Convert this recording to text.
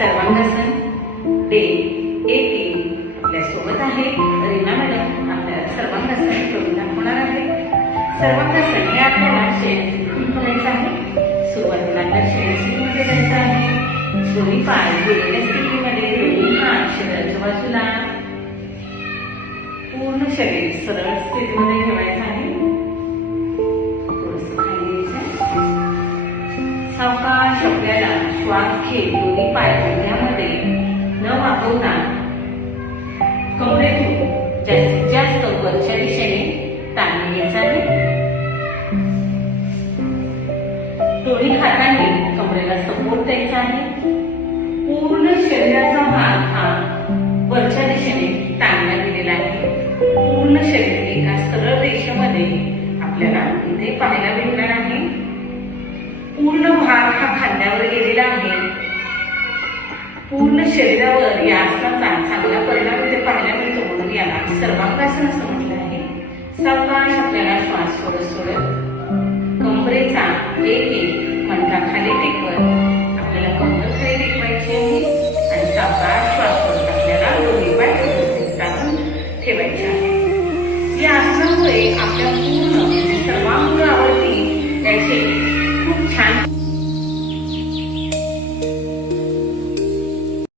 सर्वांगासन day 18 आपल्या सोबत आहे रीना मॅडम. आपल्याला सर्वांगासन करून दाखवणार आहे. सर्वांगासन हे आपल्याला शेअर करायचं आहे. सुरुवातीला आपल्याला शेअर स्थितीमध्ये जायचं आहे. दोन्ही पाय जोडलेल्या स्थितीमध्ये, दोन्ही हात शरीराच्या बाजूला, पूर्ण शरीर सरळ स्थितीमध्ये ठेवायचं आहे. सावकाश आपल्याला श्वास घेत दोन्ही पाय गुडघ्यामध्ये न वाकवता कमरेतून जास्तीत जास्त वरच्या दिशेने ताण घ्यायचा आहे. दोन्ही हातांनी कमरेला सपोर्ट द्यायचा आहे. पूर्ण शरीराचा भाग हा वरच्या दिशेने ताणला गेलेला आहे. पूर्ण शरीर एका सरळ रेषेमध्ये आपल्याला इथे पाहायला मिळणार आहे. पूर्ण भार हा खांद्यावर गेलेला आहे. पूर्ण शरीरावर या आसनाचा चांगला परिणाम इथे पाहायला मिळतो, म्हणून याला सर्वांगासन असं म्हटलं आहे. सावकाश आपल्याला श्वास सोडत कमरेचा एक मणका खाली टेकवत आपल्याला कंबर खाली टेकवायची आहे आणि सावकाश श्वास सोडत आपल्याला दोन्ही पाय व्यवस्थित टाकून ठेवायचे आहे. या आसनामुळे आपल्या